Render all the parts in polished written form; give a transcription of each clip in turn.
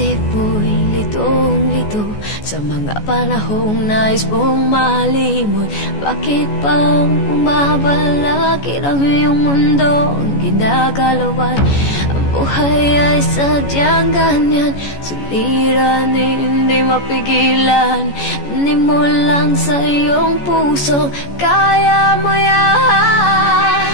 isip mo'y litong-lito sa mga panahong nais mong malimot. Bakit bang umabalakid ang iyong mundo ang ginagalawan? Ang buhay ay sadyang ganyan, suliranin, hindi mapigilan. Hindi mo lang sa iyong puso, kaya mo yan.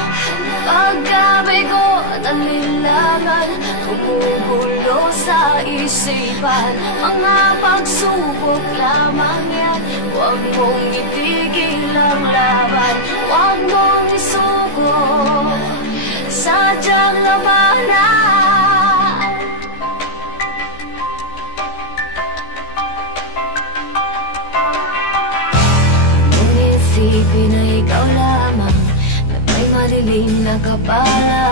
Pagkabigo at alilangan, gumugulo sa isipan. Mga pagsubok lamang yan, huwag mong itigil ang laban. Huwag mong isuko, sadyang labanan. Kung isipin na ikaw lamang, na may madilim na kabala,